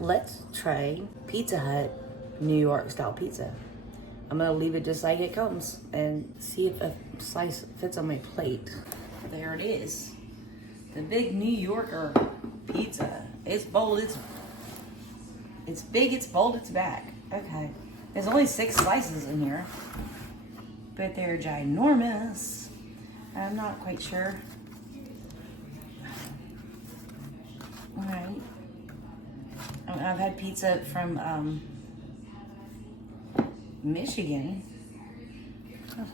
let's try Pizza Hut New York style pizza. I'm gonna leave it just like it comes and see if a slice fits on my plate. There it is. The big New Yorker pizza. It's bold, it's big, it's bold, it's back. Okay. There's only 6 slices in here, but they're ginormous. I'm not quite sure. All right. I've had pizza from Michigan.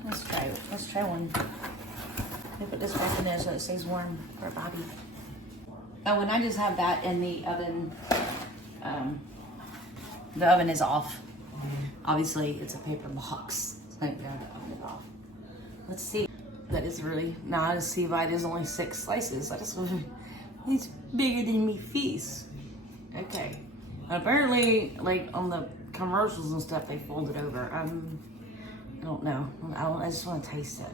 Let's try it. Let's try one. Let me put this back in there so it stays warm for Bobby. Oh, and I just have that in the oven. The oven is off. Obviously, it's a paper box. So the oven is off. Let's see. That is really not a C-bite. There's only 6 slices. I just it's bigger than me feast. Okay. Apparently, like on the commercials and stuff, they fold it over. I don't know. I just want to taste it.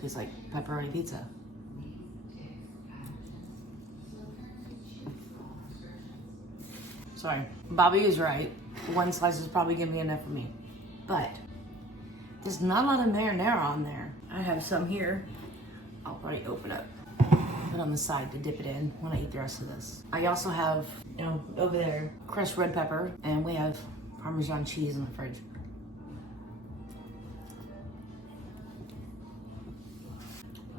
Tastes like pepperoni pizza. Sorry. Bobby is right. 1 slice is probably gonna be enough for me. But there's not a lot of marinara on there. I have some here. I'll probably open up. Put on the side to dip it in when I eat the rest of this. I also have, over there, crushed red pepper, and we have Parmesan cheese in the fridge.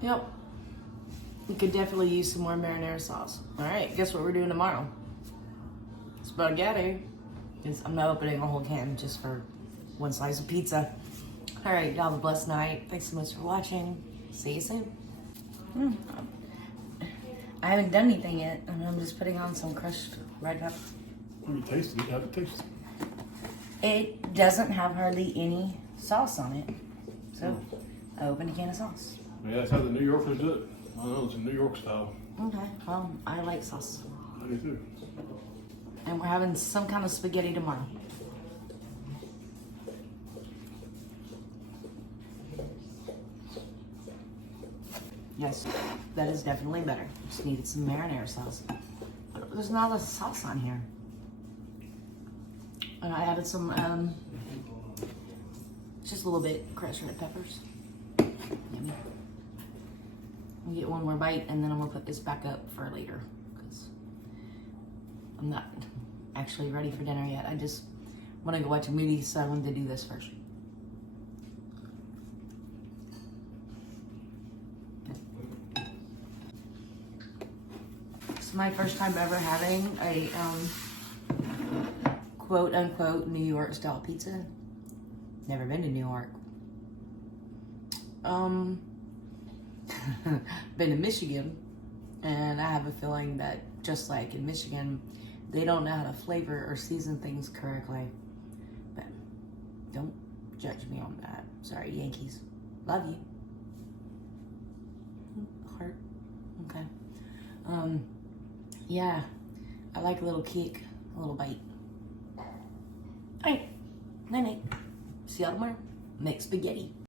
Yep. We could definitely use some more marinara sauce. All right, guess what we're doing tomorrow? Spaghetti. I'm not opening a whole can just for 1 slice of pizza. All right, y'all have a blessed night. Thanks so much for watching. See you soon. I haven't done anything yet, and I'm just putting on some crushed red pepper. When you taste it, you have to taste it. It doesn't have hardly any sauce on it, so I opened a can of sauce. Yeah, that's how the New Yorkers do it. I know it's a New York style. Okay, well, I like sauce. I do too. And we're having some kind of spaghetti tomorrow. Yes, that is definitely better. Just needed some marinara sauce. There's not a lot of sauce on here. And I added some, just a little bit crushed red peppers. Yummy. I'll get 1 more bite and then I'm gonna put this back up for later because I'm not actually ready for dinner yet. I just want to go watch a movie, so I wanted to do this first. It's my first time ever having a quote unquote New York style pizza. Never been to New York. Been to Michigan, and I have a feeling that just like in Michigan, they don't know how to flavor or season things correctly. But don't judge me on that. Sorry, Yankees. Love you. Heart. Okay. Yeah, I like a little kick, a little bite. All right. Night night. See y'all tomorrow. Make spaghetti.